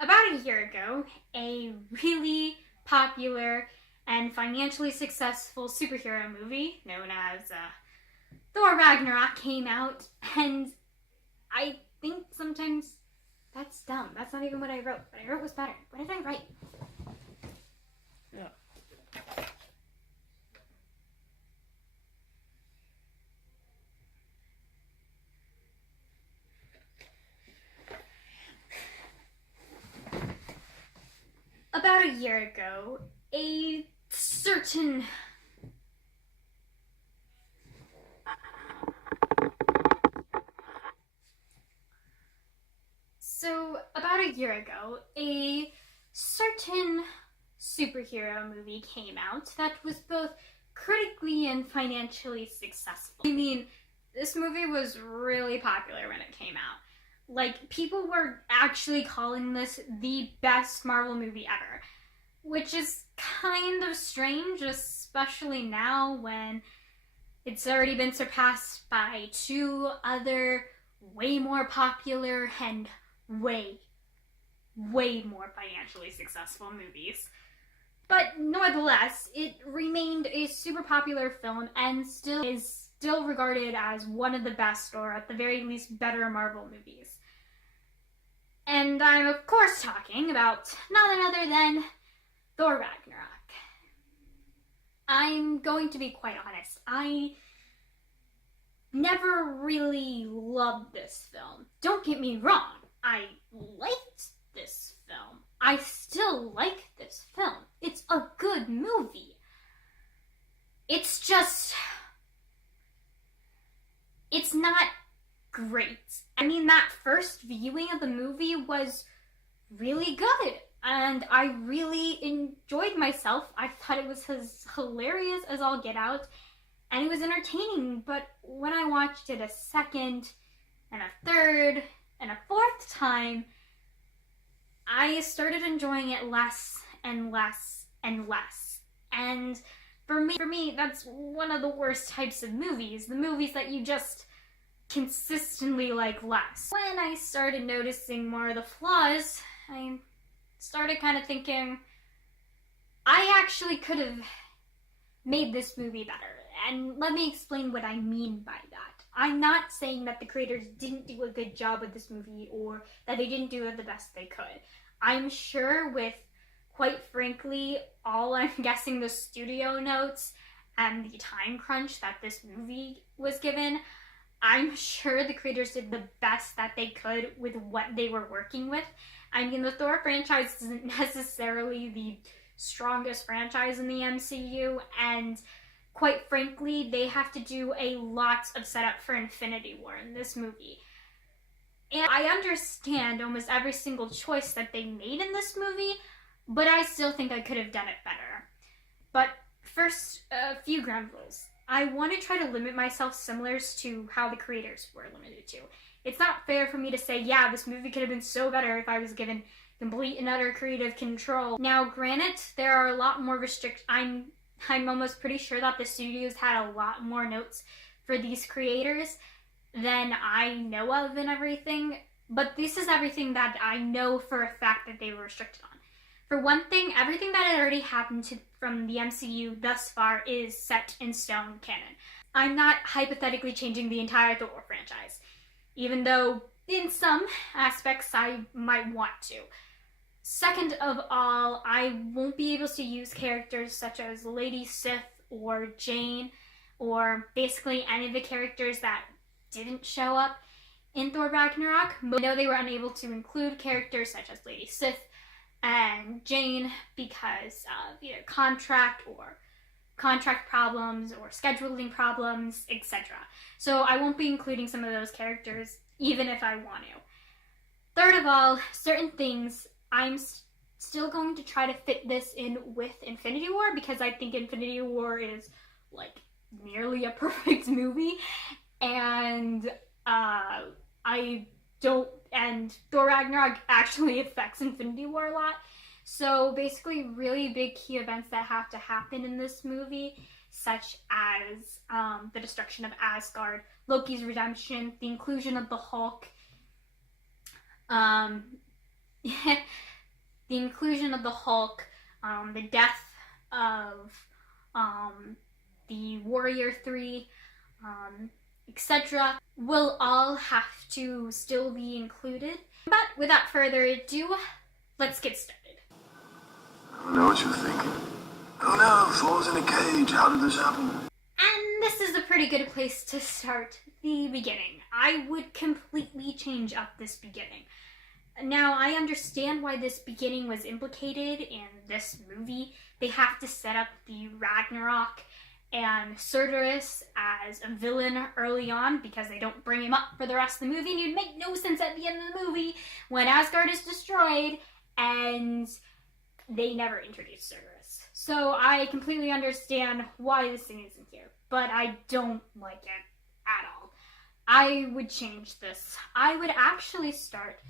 About a year ago, a really popular and financially successful superhero movie known as Thor Ragnarok came out, and I think sometimes that's dumb. That's not even what I wrote. What I wrote was better. What did I write? Yeah. About a year ago, a certain a certain superhero movie came out that was both critically and financially successful. I mean, this movie was really popular when it came out. Like, people were actually calling this the best Marvel movie ever, which is kind of strange, especially now when it's already been surpassed by two other way more popular and way more financially successful movies. But nevertheless, it remained a super popular film and is still regarded as one of the best, or at the very least better, Marvel movies. And I'm of course talking about none other than Thor Ragnarok. I'm going to be quite honest. I never really loved this film. Don't get me wrong. I liked this film. I still like this film. It's a good movie. It's just... it's not great. I mean, that first viewing of the movie was really good, and I really enjoyed myself. I thought it was as hilarious as all get out, and it was entertaining, but when I watched it a second, and a third, and a fourth time, I started enjoying it less and less and less. And for me, that's one of the worst types of movies. The movies that you just consistently like less. When I started noticing more of the flaws, I started kind of thinking, I actually could have made this movie better. And let me explain what I mean by that. I'm not saying that the creators didn't do a good job with this movie or that they didn't do it the best they could. I'm sure with, quite frankly, all I'm guessing the studio notes and the time crunch that this movie was given, I'm sure the creators did the best that they could with what they were working with. I mean, the Thor franchise isn't necessarily the strongest franchise in the MCU, and quite frankly, they have to do a lot of setup for Infinity War in this movie. And I understand almost every single choice that they made in this movie, but I still think I could have done it better. But first, a few ground rules. I want to try to limit myself similar to how the creators were limited to. It's not fair for me to say, yeah, this movie could have been so better if I was given complete and utter creative control. Now, granted, there are a lot more I'm almost pretty sure that the studios had a lot more notes for these creators than I know of and everything, but this is everything that I know for a fact that they were restricted on. For one thing, everything that had already happened from the MCU thus far is set in stone canon. I'm not hypothetically changing the entire Thor franchise, even though in some aspects I might want to. Second of all, I won't be able to use characters such as Lady Sif or Jane, or basically any of the characters that didn't show up in Thor Ragnarok. I know they were unable to include characters such as Lady Sif and Jane because of either contract problems or scheduling problems, etc. So I won't be including some of those characters even if I want to. Third of all, certain things I'm still going to try to fit this in with Infinity War because I think Infinity War is like nearly a perfect movie, and and Thor Ragnarok actually affects Infinity War a lot. So basically really big key events that have to happen in this movie, such as the destruction of Asgard, Loki's redemption, the inclusion of the Hulk, the inclusion of the Hulk, the death of the Warrior 3, etc., will all have to still be included. But without further ado, let's get started. I know what you're thinking. Oh no, Thor's in a cage. How did this happen? And this is a pretty good place to start the beginning. I would completely change up this beginning. Now, I understand why this beginning was implicated in this movie. They have to set up the Ragnarok and Surturus as a villain early on because they don't bring him up for the rest of the movie, and it'd make no sense at the end of the movie when Asgard is destroyed and they never introduce Surturus. So I completely understand why this thing isn't here, but I don't like it at all. I would change this. I would actually start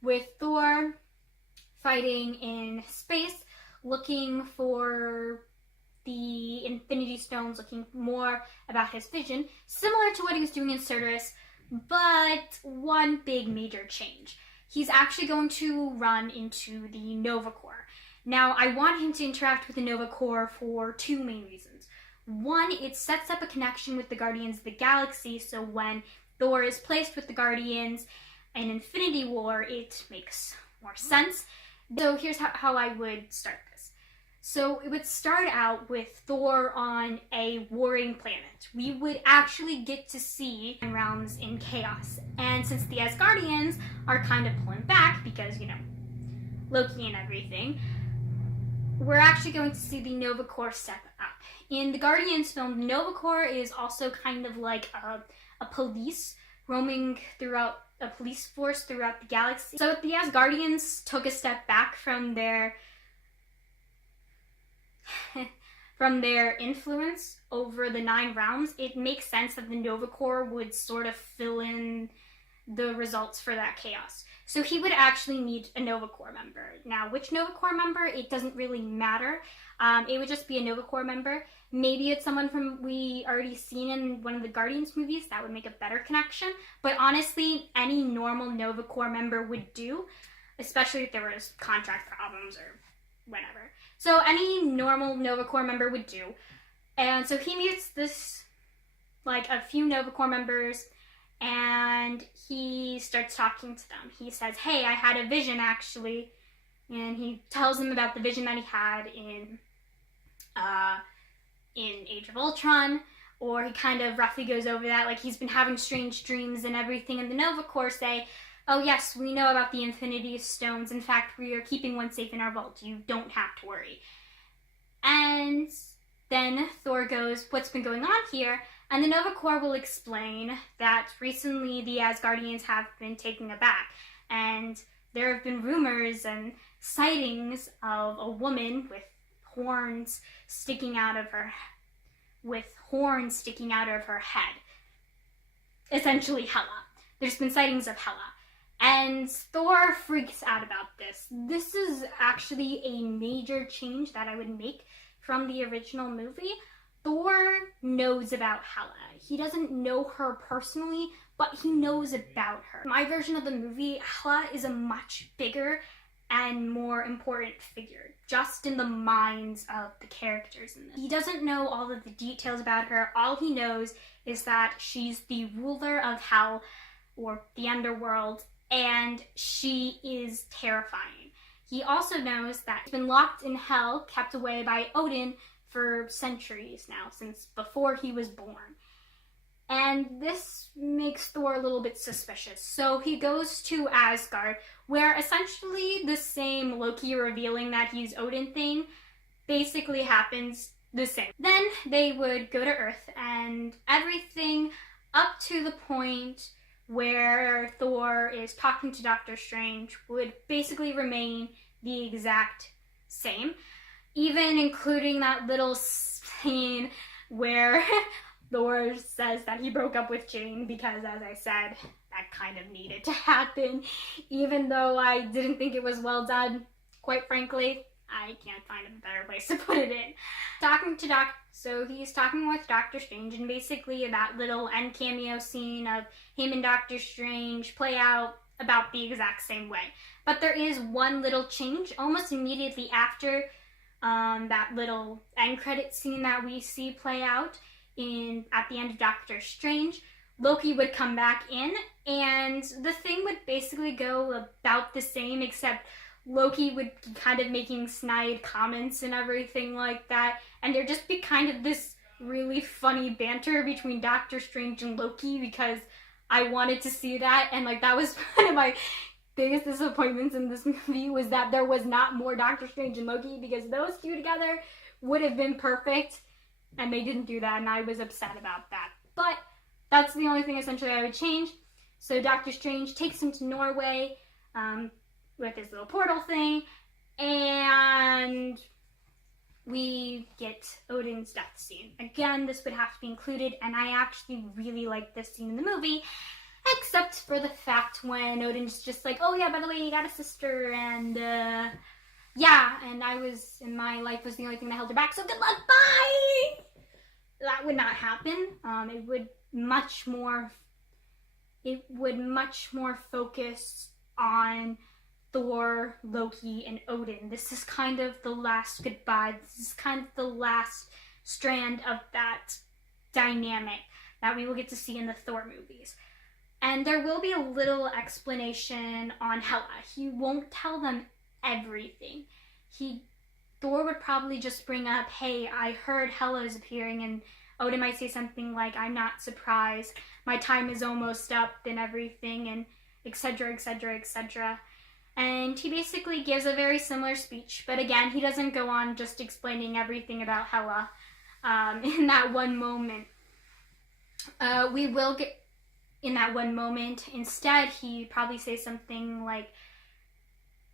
with Thor fighting in space, looking for the Infinity Stones, looking more about his vision, similar to what he was doing in Surturus, but one big major change. He's actually going to run into the Nova Corps. Now, I want him to interact with the Nova Corps for two main reasons. One, it sets up a connection with the Guardians of the Galaxy, so when Thor is placed with the Guardians in Infinity War, it makes more sense. So here's how I would start this. So it would start out with Thor on a warring planet. We would actually get to see realms in chaos. And since the Asgardians are kind of pulling back because, Loki and everything, we're actually going to see the Nova Corps step up. In the Guardians film, the Nova Corps is also kind of like a police roaming throughout, a police force throughout the galaxy. So if the Asgardians took a step back from their influence over the 9 realms, it makes sense that the Nova Corps would sort of fill in the results for that chaos. So he would actually need a Nova Corps member. Now, which Nova Corps member, it doesn't really matter. It would just be a Nova Corps member. Maybe it's someone from we already seen in one of the Guardians movies. That would make a better connection. But honestly, any normal Nova Corps member would do, especially if there was contract problems or whatever. So any normal Nova Corps member would do. And so he meets a few Nova Corps members, and he starts talking to them. He says, hey, I had a vision actually. And he tells them about the vision that he had in Age of Ultron, or he kind of roughly goes over that, like he's been having strange dreams and everything, and the Nova Corps say, oh yes, we know about the Infinity Stones. In fact, we are keeping one safe in our vault. You don't have to worry. And then Thor goes, what's been going on here? And the Nova Corps will explain that recently the Asgardians have been taken aback, and there have been rumors and sightings of a woman with horns sticking out of her head. Essentially Hela. There's been sightings of Hela. And Thor freaks out about this. This is actually a major change that I would make from the original movie. Thor knows about Hela. He doesn't know her personally, but he knows about her. My version of the movie, Hela is a much bigger and more important figure, just in the minds of the characters in this. He doesn't know all of the details about her. All he knows is that she's the ruler of Hell, or the underworld, and she is terrifying. He also knows that she's been locked in Hell, kept away by Odin for centuries now, since before he was born. And this makes Thor a little bit suspicious. So he goes to Asgard, where essentially the same Loki revealing that he's Odin thing basically happens the same. Then they would go to Earth, and everything up to the point where Thor is talking to Doctor Strange would basically remain the exact same, even including that little scene where Thor says that he broke up with Jane because, as I said, that kind of needed to happen, even though I didn't think it was well done, quite frankly. I can't find a better place to put it in. So he's talking with Doctor Strange, and basically that little end cameo scene of him and Doctor Strange play out about the exact same way. But there is one little change almost immediately after that little end credit scene that we see play out at the end of Doctor Strange. Loki would come back in, and the thing would basically go about the same, except Loki would be kind of making snide comments and everything like that, and there'd just be kind of this really funny banter between Doctor Strange and Loki, because I wanted to see that, and like that was one of my biggest disappointments in this movie, was that there was not more Doctor Strange and Loki, because those two together would have been perfect, and they didn't do that, and I was upset about that. But that's the only thing essentially I would change. So Doctor Strange takes him to Norway with his little portal thing, and we get Odin's death scene. Again, this would have to be included, and I actually really like this scene in the movie, except for the fact when Odin's just like, oh yeah, by the way, you got a sister, and yeah, and my life was the only thing that held her back, so good luck, bye! That would not happen. It would much more focus on Thor, Loki, and Odin. This is kind of the last goodbye. This is kind of the last strand of that dynamic that we will get to see in the Thor movies. And there will be a little explanation on Hela. He won't tell them everything. Thor would probably just bring up, hey, I heard Hela is appearing, and Odin might say something like, I'm not surprised, my time is almost up, and everything, and etc., etc., etc. And he basically gives a very similar speech, but again, he doesn't go on just explaining everything about Hela in that one moment. We will get in that one moment. Instead, he probably says something like,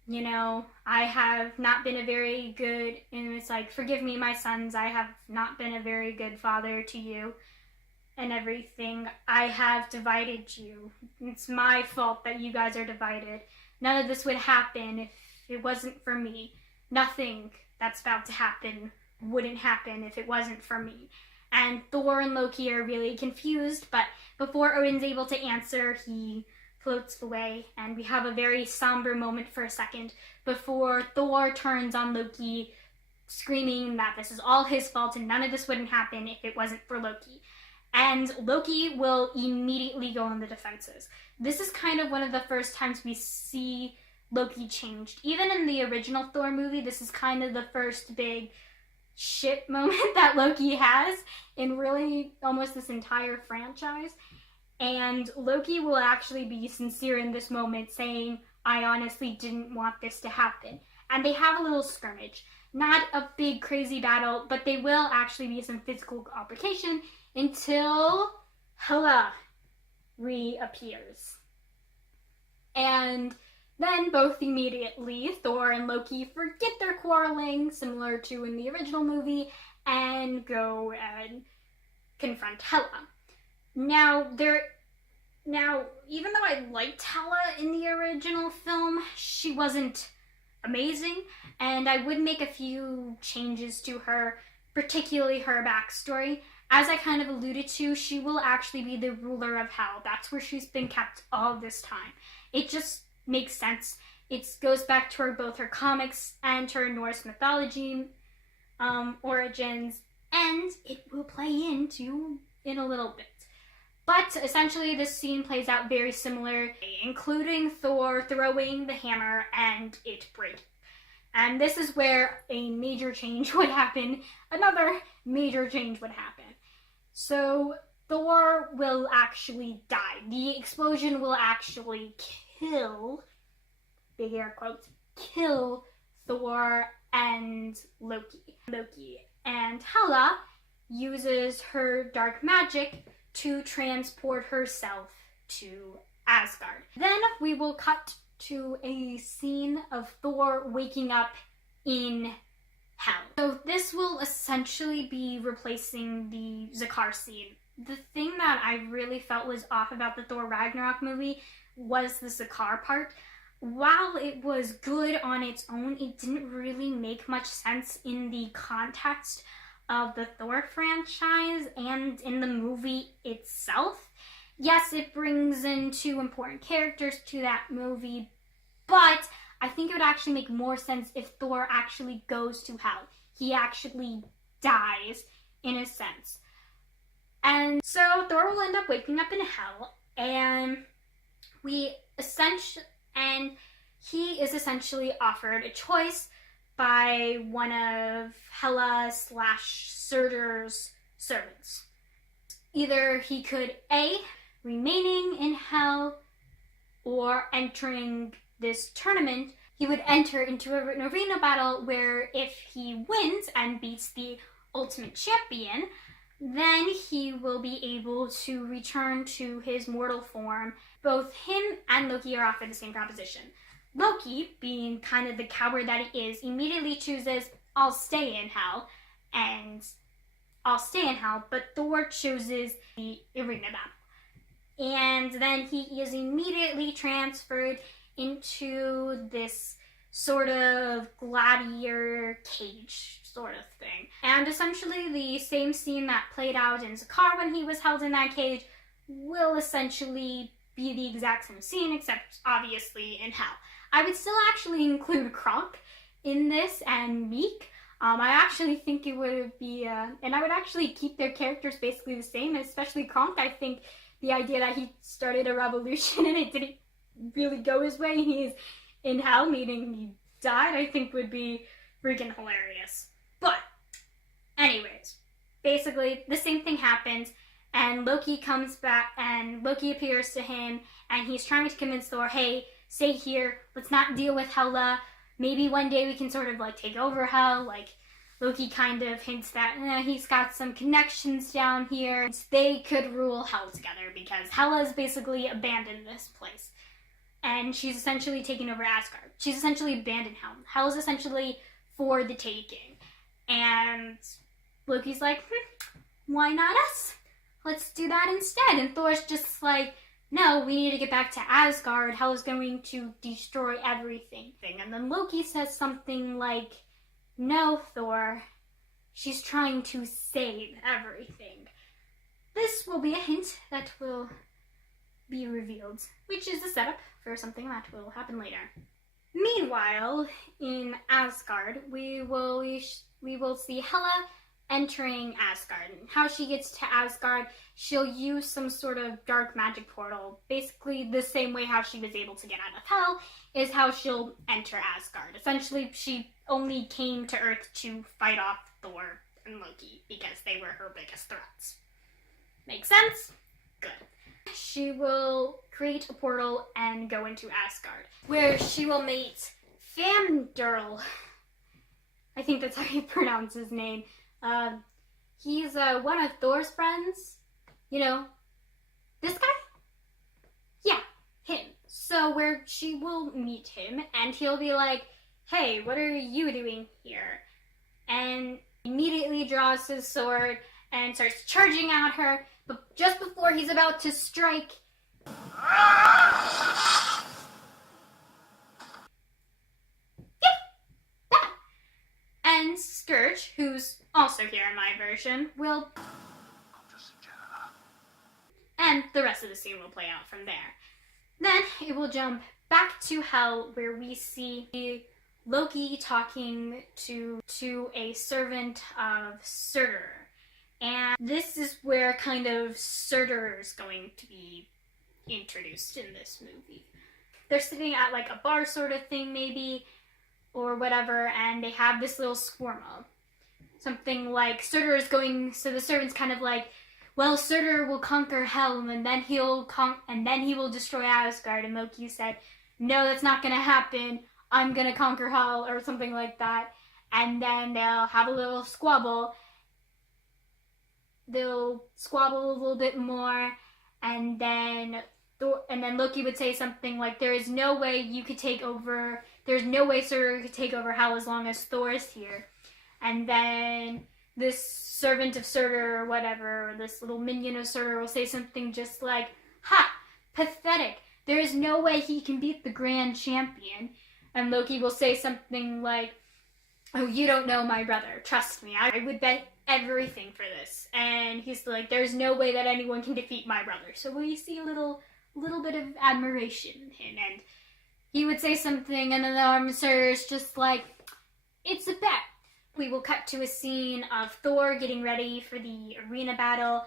you know, I have not been a very good, and it's like, forgive me, my sons, I have not been a very good father to you and everything. I have divided you. It's my fault that you guys are divided. None of this would happen if it wasn't for me. Nothing that's about to happen wouldn't happen if it wasn't for me. And Thor and Loki are really confused, but before Odin's able to answer, he floats away, and we have a very somber moment for a second before Thor turns on Loki, screaming that this is all his fault and none of this wouldn't happen if it wasn't for Loki. And Loki will immediately go on the defenses. This is kind of one of the first times we see Loki changed. Even in the original Thor movie, this is kind of the first big shit moment that Loki has in really almost this entire franchise. And Loki will actually be sincere in this moment, saying, I honestly didn't want this to happen. And they have a little skirmish. Not a big crazy battle, but they will actually be some physical altercation until Hela reappears. And then both immediately, Thor and Loki, forget their quarreling, similar to in the original movie, and go and confront Hela. Now, even though I liked Hela in the original film, she wasn't amazing, and I would make a few changes to her, particularly her backstory. As I kind of alluded to, she will actually be the ruler of Hell. That's where she's been kept all this time. It just makes sense. It goes back to both her comics and her Norse mythology origins, and it will play into in a little bit. But essentially, this scene plays out very similar, including Thor throwing the hammer and it breaking. And this is where a major change would happen. Another major change would happen. So Thor will actually die. The explosion will actually kill, big air quotes, kill Thor and Loki. And Hela uses her dark magic to transport herself to Asgard. Then we will cut to a scene of Thor waking up in hell. So this will essentially be replacing the Zakar scene. The thing that I really felt was off about the Thor Ragnarok movie was the Zakar part. While it was good on its own, it didn't really make much sense in the context of the Thor franchise and in the movie itself. Yes, it brings in two important characters to that movie, but I think it would actually make more sense if Thor actually goes to hell. He actually dies, in a sense. And so Thor will end up waking up in hell, and he is essentially offered a choice by one of Hela/Surtur's servants. Either he could A, remaining in hell, or entering this tournament. He would enter into an arena battle where if he wins and beats the ultimate champion, then he will be able to return to his mortal form. Both him and Loki are offered the same proposition. Loki, being kind of the coward that he is, immediately chooses, I'll stay in hell, but Thor chooses the arena battle. And then he is immediately transferred into this sort of gladiator cage sort of thing. And essentially the same scene that played out in Sakaar when he was held in that cage will essentially be the exact same scene, except obviously in hell. I would still actually include Kronk in this and Meek. I actually think it would be, and I would actually keep their characters basically the same, especially Kronk. I think the idea that he started a revolution and it didn't really go his way, he's in hell, meaning he died, I think would be freaking hilarious. But, anyways, basically the same thing happens, and Loki comes back, and Loki appears to him, and he's trying to convince Thor, hey, stay here, let's not deal with Hela, maybe one day we can sort of like take over hell. Like Loki kind of hints that he's got some connections down here. They could rule hell together because Hela's basically abandoned this place. And she's essentially taken over Asgard. She's essentially abandoned hell. Hell is essentially for the taking. And Loki's like, why not us? Let's do that instead. And Thor's just like, no, we need to get back to Asgard. Hell is going to destroy everything. And then Loki says something like, no, Thor, she's trying to save everything. This will be a hint that will be revealed, which is a setup for something that will happen later. Meanwhile, in Asgard, we will see Hela entering Asgard. And how she gets to Asgard, she'll use some sort of dark magic portal. Basically the same way how she was able to get out of hell is how she'll enter Asgard. Essentially, she only came to Earth to fight off Thor and Loki because they were her biggest threats. Make sense? Good. She will create a portal and go into Asgard, where she will meet Famdurl. I think that's how you pronounce his name. He's one of Thor's friends. You know, this guy? Yeah, him. So where she will meet him, and he'll be like, hey, what are you doing here? And immediately draws his sword and starts charging at her, but just before he's about to strike, and Scourge, who's also here in my version, will... And the rest of the scene will play out from there. Then it will jump back to Hell, where we see Loki talking to a servant of Surtur. And this is where kind of Surtur is going to be introduced in this movie. They're sitting at like a bar sort of thing maybe, or whatever, and they have this little squirrel. Something like Surtur is going, so the servant's kind of like, well, Surtur will conquer hell, and then he will destroy Asgard. And Loki said, no, that's not gonna happen. I'm gonna conquer hell, or something like that. And then they'll have a little squabble. They'll squabble a little bit more, and then Loki would say something like, there's no way Surtur could take over hell as long as Thor's here. And then this servant of Surtur or whatever, or this little minion of Surtur will say something just like, ha, pathetic. There is no way he can beat the grand champion. And Loki will say something like, oh, you don't know my brother. Trust me. I would bet everything for this. And he's like, there's no way that anyone can defeat my brother. So we see a little bit of admiration in him. And he would say something, and then the armiger is just like, it's a bet. We will cut to a scene of Thor getting ready for the arena battle.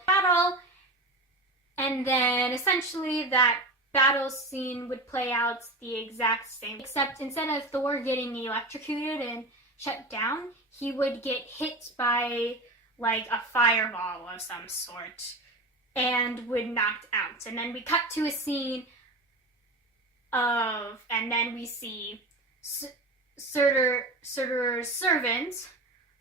And then essentially that battle scene would play out the exact same, except instead of Thor getting electrocuted and shut down, he would get hit by like a fireball of some sort and would knocked out. And then we cut to a scene and then we see Surtur's servant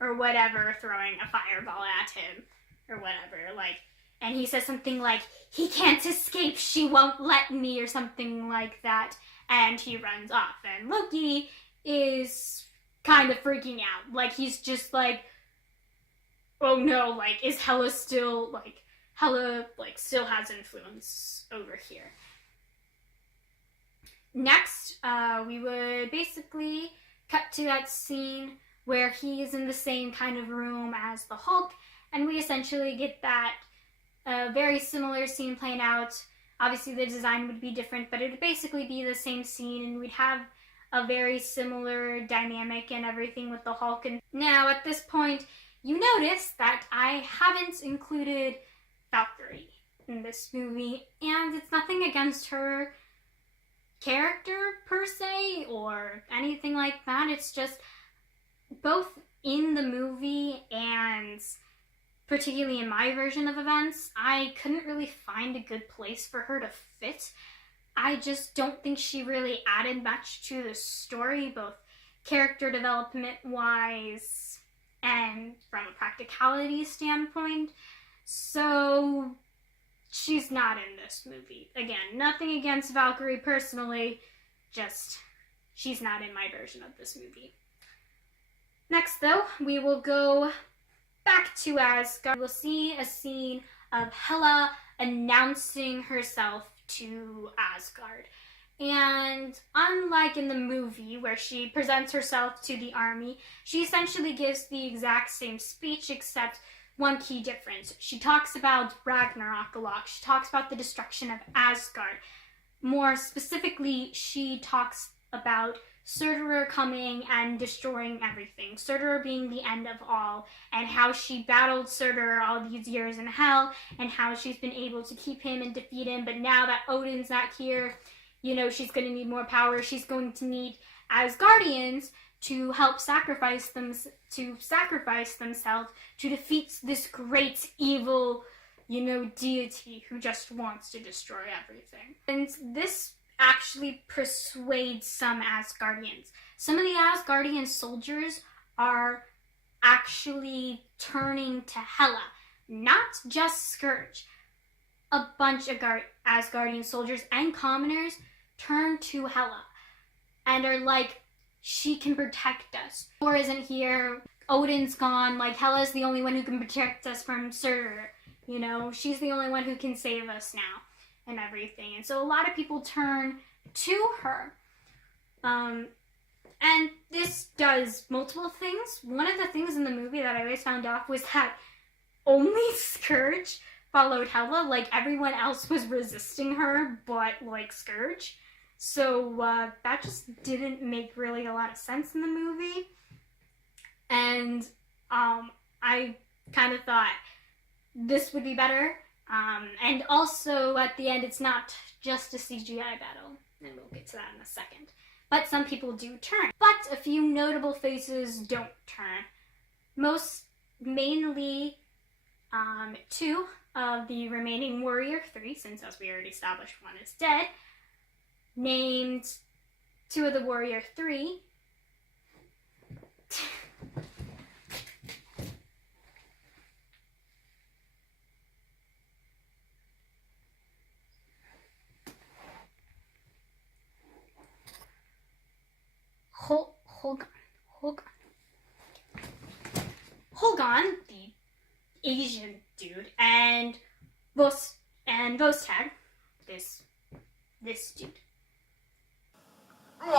or whatever throwing a fireball at him or whatever, like, and he says something like, he can't escape, she won't let me, or something like that, and he runs off. And Loki is kind of freaking out. Like, he's just like, oh no, like, is Hela still, like, Hela, like, still has influence over here. Next, we would basically cut to that scene where he is in the same kind of room as the Hulk, and we essentially get that very similar scene playing out. Obviously the design would be different, but it would basically be the same scene, and we'd have a very similar dynamic and everything with the Hulk. And now at this point, you notice that I haven't included Valkyrie in this movie, and it's nothing against her character per se or anything like that. It's just both in the movie and particularly in my version of events, I couldn't really find a good place for her to fit. I just don't think she really added much to the story, both character development wise and from a practicality standpoint. So she's not in this movie. Again, nothing against Valkyrie personally, just she's not in my version of this movie. Next though, we will go back to Asgard. We'll see a scene of Hela announcing herself to Asgard. And unlike in the movie where she presents herself to the army, she essentially gives the exact same speech except one key difference. She talks about Ragnarok a lot. She talks about the destruction of Asgard. More specifically, she talks about Surtur coming and destroying everything. Surtur being the end of all, and how she battled Surtur all these years in hell, and how she's been able to keep him and defeat him, but now that Odin's not here, you know, she's going to need more power. She's going to need Asgardians to help sacrifice themselves to defeat this great evil, you know, deity who just wants to destroy everything. And this actually persuades some Asgardians. Some of the Asgardian soldiers are actually turning to Hela, not just Scourge. A bunch of Asgardian soldiers and commoners turn to Hela and are like, she can protect us. Thor isn't here, Odin's gone, like Hela's the only one who can protect us from Surtur. You know, she's the only one who can save us now and everything. And so a lot of people turn to her. And this does multiple things. One of the things in the movie that I always found off was that only Scourge followed Hela. Like, everyone else was resisting her, but, like, Scourge. So, that just didn't make really a lot of sense in the movie. And, I kind of thought this would be better. And also, at the end, it's not just a CGI battle. And we'll get to that in a second. But some people do turn. But a few notable faces don't turn. Most mainly, two of the remaining Warrior 3, since as we already established, one is dead, named two of the Warrior 3. Hogun, the Asian dude, and Vostag, this dude. Roy,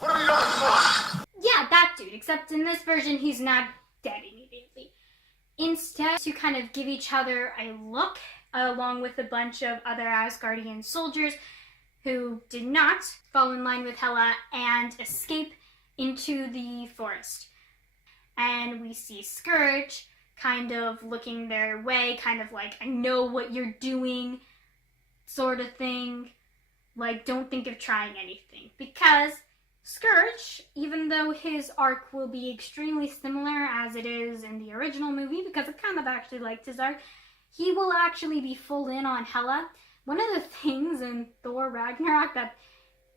what are you looking for? Yeah, that dude, except in this version he's not dead immediately. Instead, to kind of give each other a look, along with a bunch of other Asgardian soldiers who did not fall in line with Hela and escape into the forest. And we see Scourge kind of looking their way, kind of like, I know what you're doing, sort of thing. Like, don't think of trying anything. Because Scourge, even though his arc will be extremely similar as it is in the original movie, because I kind of actually liked his arc, he will actually be full in on Hela. One of the things in Thor Ragnarok that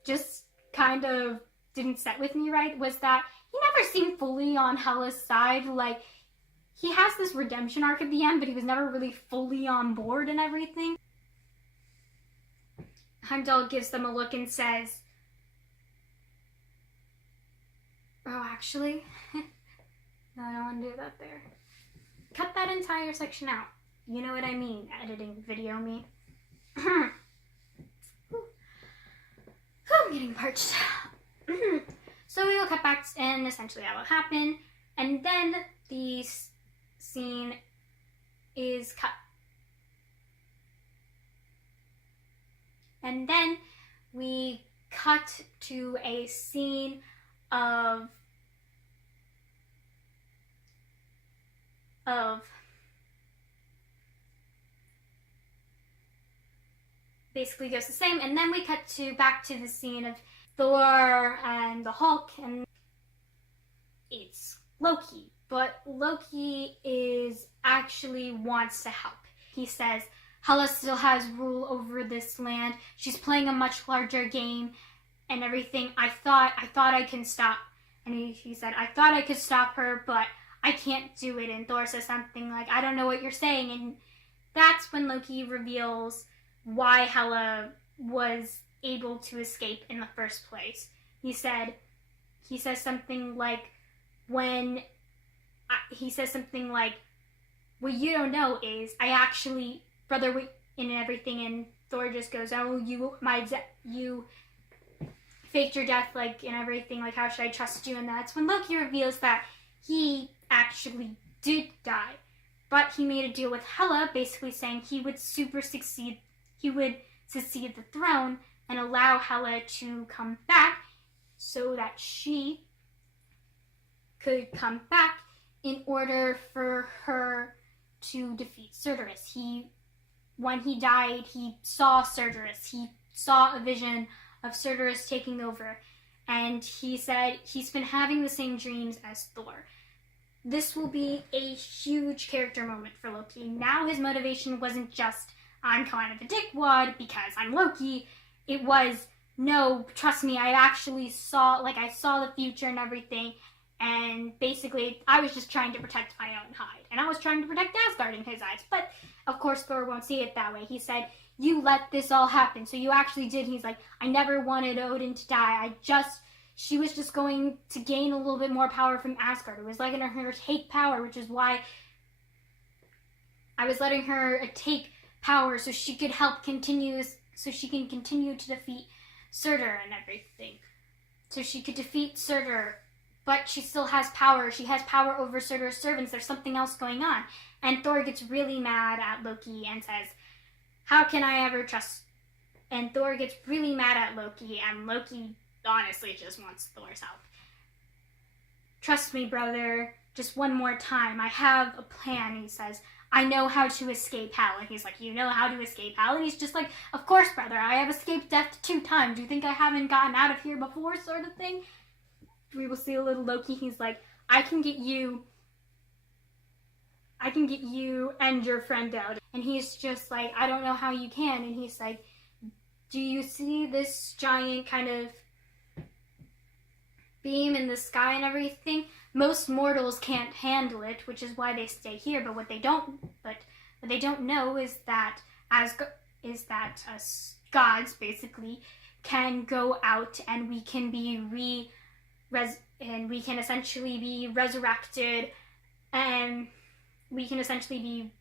just kind of didn't set with me right was that he never seemed fully on Hela's side. Like, he has this redemption arc at the end, but he was never really fully on board and everything. Heimdall gives them a look and says, oh, actually, no, I don't want to do that there. Cut that entire section out. You know what I mean, editing video me. I'm getting parched. So we will cut back and essentially that will happen. And then the scene is cut. And then we cut to a scene of basically goes the same, and then we cut to back to the scene of Thor and the Hulk, and it's Loki. But Loki is actually wants to help. He says, Hela still has rule over this land. She's playing a much larger game and everything. I thought I can stop. And he said, I thought I could stop her, but I can't do it. And Thor says something like, I don't know what you're saying. And that's when Loki reveals why Hela was able to escape in the first place. He says something like, what you don't know is I actually, brother, and everything. And Thor just goes, oh, you faked your death, like, and everything, like, how should I trust you? And that's when Loki reveals that he actually did die, but he made a deal with Hela, basically saying he would succeed the throne and allow Hela to come back so that she could come back in order for her to defeat Surturus. When he died, he saw Surturus. He saw a vision of Surturus taking over, and he said he's been having the same dreams as Thor. This will be a huge character moment for Loki. Now his motivation wasn't just, I'm kind of a dickwad because I'm Loki. It was, no, trust me, I actually saw the future and everything, and basically I was just trying to protect my own hide. And I was trying to protect Asgard in his eyes, but of course Thor won't see it that way. He said, you let this all happen, so you actually did. He's like, I never wanted Odin to die. She was just going to gain a little bit more power from Asgard. It was letting her take power, which is why I was letting her take power so she could continue to defeat Surtur and everything. So she could defeat Surtur, but she still has power. She has power over Surtur's servants. There's something else going on. And Thor gets really mad at Loki and says, how can I ever trust? And Thor gets really mad at Loki, and Loki honestly just wants Thor's help. Trust me, brother, just one more time. I have a plan, he says. I know how to escape hell. And he's like, you know how to escape hell? And he's just like, of course, brother, I have escaped death 2 times. Do you think I haven't gotten out of here before, sort of thing? We will see a little Loki. He's like, I can get you and your friend out. And he's just like, I don't know how you can. And he's like, do you see this giant kind of beam in the sky and everything? Most mortals can't handle it, which is why they stay here. But what they don't know is that us gods basically can go out and we can be essentially be resurrected, and we can essentially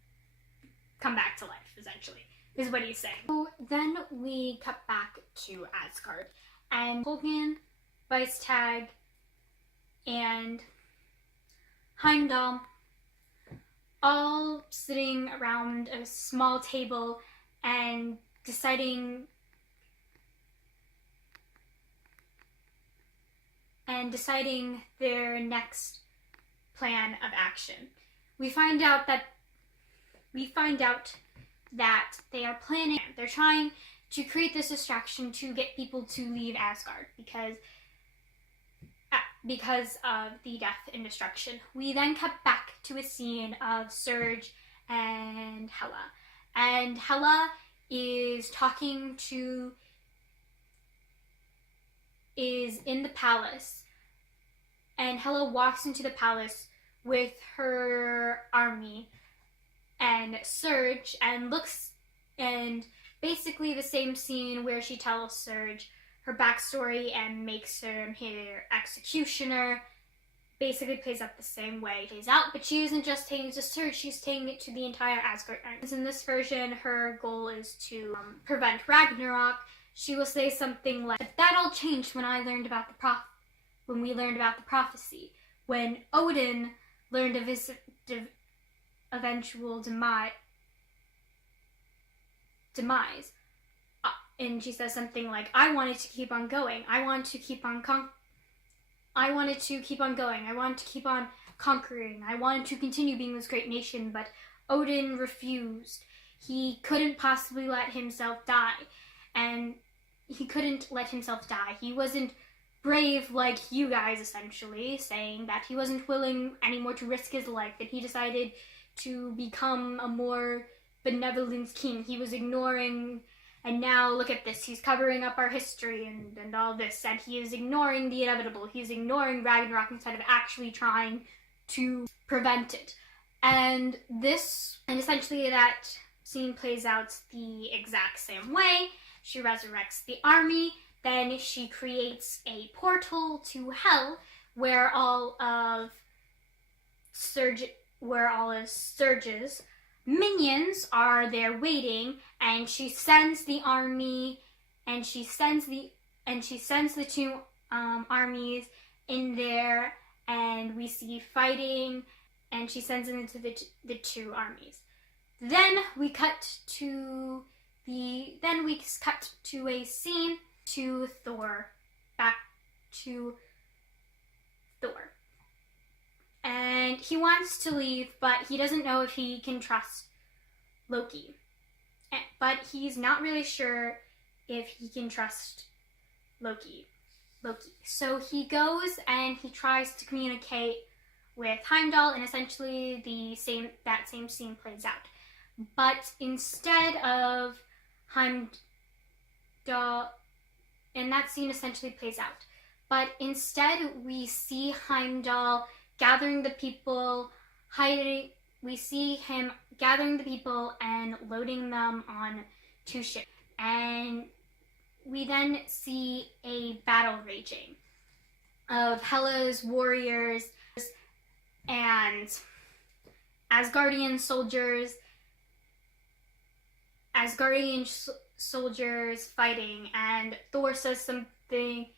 come back to life, essentially, is what he's saying. So then we cut back to Asgard, and Hogun, and Heimdall all sitting around a small table and deciding their next plan of action. We find out that they're trying to create this distraction to get people to leave Asgard because of the death and destruction. We then cut back to a scene of Surge and Hela. And Hela is in the palace. And Hela walks into the palace with her army and Surge and basically the same scene where she tells Surge her backstory and makes him her executioner. Basically plays out the same way. Plays out, but she isn't just taking it to Surge, she's taking it to the entire Asgard army. In this version, her goal is to prevent Ragnarok. She will say something like, "That all changed when we learned about the prophecy. When Odin learned of his eventual demise." And she says something like, "I wanted to keep on going. I wanted to keep on going. I wanted to keep on conquering. I wanted to continue being this great nation, but Odin refused. He couldn't possibly let himself die. And he couldn't let himself die. He wasn't brave like you guys, essentially, saying that he wasn't willing anymore to risk his life, and he decided to become a more benevolent king. He was ignoring, and now look at this, he's covering up our history and all this, and he is ignoring the inevitable. He's ignoring Ragnarok instead of actually trying to prevent it." And essentially that scene plays out the exact same way. She resurrects the army, then she creates a portal to Hell where all of Surge's minions are there waiting, and she sends the army, and she sends the two armies in there, and we see fighting, and she sends them into the two armies. Then we cut to a scene to Thor, back to Thor. And he wants to leave, but he doesn't know if he can trust Loki. But he's not really sure if he can trust Loki. So he goes and he tries to communicate with Heimdall, and essentially that same scene plays out. But instead of Heimdall, and that scene essentially plays out. But instead we see Heimdall gathering the people, we see him gathering the people and loading them on two ships. And we then see a battle raging of Hela's warriors and Asgardian soldiers fighting, and Thor says something,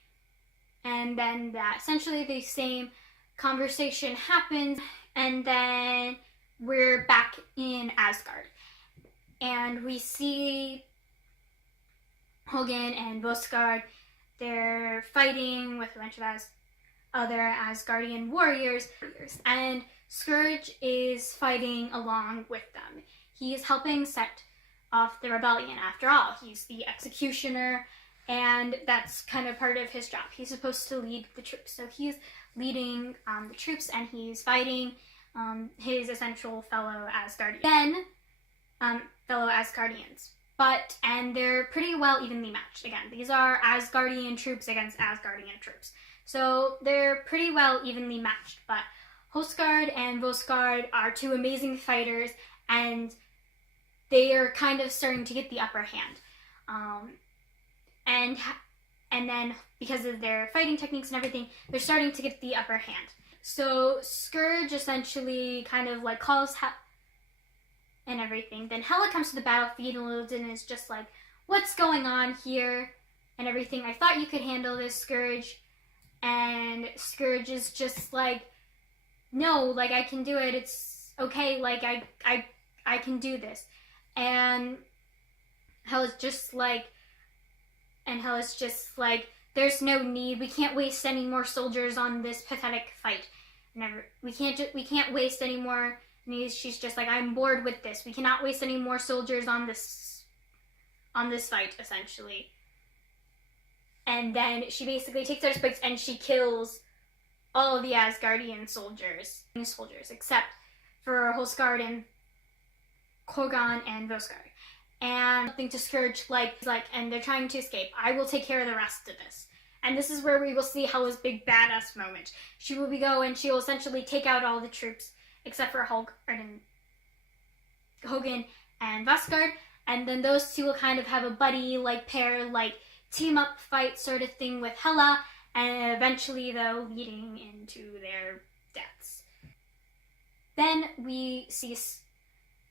and then essentially the same conversation happens, and then we're back in Asgard. And we see Hogun and Vosgard, they're fighting with a bunch of other Asgardian warriors, and Scourge is fighting along with them. He is helping set off the rebellion. After all, he's the executioner, and that's kind of part of his job. He's supposed to lead the troops, so he's leading the troops, and he's fighting his essential fellow Asgardians. And they're pretty well evenly matched. Again, these are Asgardian troops against Asgardian troops, so they're pretty well evenly matched. But Hosgard and Vosgard are two amazing fighters, and they are kind of starting to get the upper hand. And then because of their fighting techniques and everything, they're starting to get the upper hand. So Scourge essentially kind of like calls and everything. Then Hela comes to the battlefield and is just like, "What's going on here?" and everything. "I thought you could handle this, Scourge." And Scourge is just like, "No, like I can do it. It's okay, like I can do this. And Hela's just like, there's no need. We can't waste any more soldiers on this pathetic fight. Never. We can't waste any more. And she's just like, I'm bored with this. We cannot waste any more soldiers on this fight, essentially. And then she basically takes her spikes and she kills all of the Asgardian soldiers, except for Husgard and Hogun and Vosgard. And something to Scourge, and they're trying to escape. I will take care of the rest of this. And this is where we will see Hela's big badass moment. She will she will essentially take out all the troops, except for Hogun and Vosgard. And then those two will kind of have a buddy, pair, team up fight sort of thing with Hela, and eventually, though, leading into their deaths. Then we see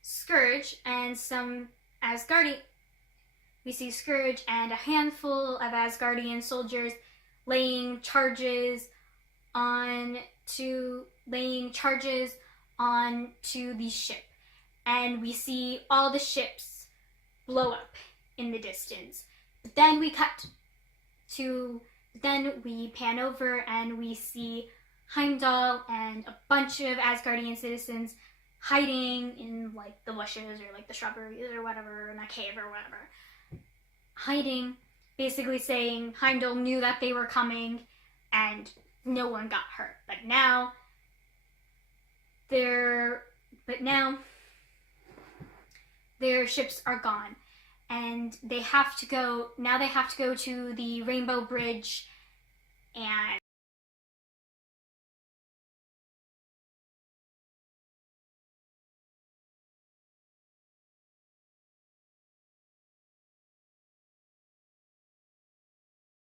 Scourge and some Asgardian. We see Scourge and a handful of Asgardian soldiers laying charges onto the ship. And we see all the ships blow up in the distance. But then we pan over and we see Heimdall and a bunch of Asgardian citizens hiding in the bushes or the shrubberies or whatever, in a cave or whatever. Hiding, basically saying Heimdall knew that they were coming and no one got hurt. But now their ships are gone. And they have to go to the Rainbow Bridge and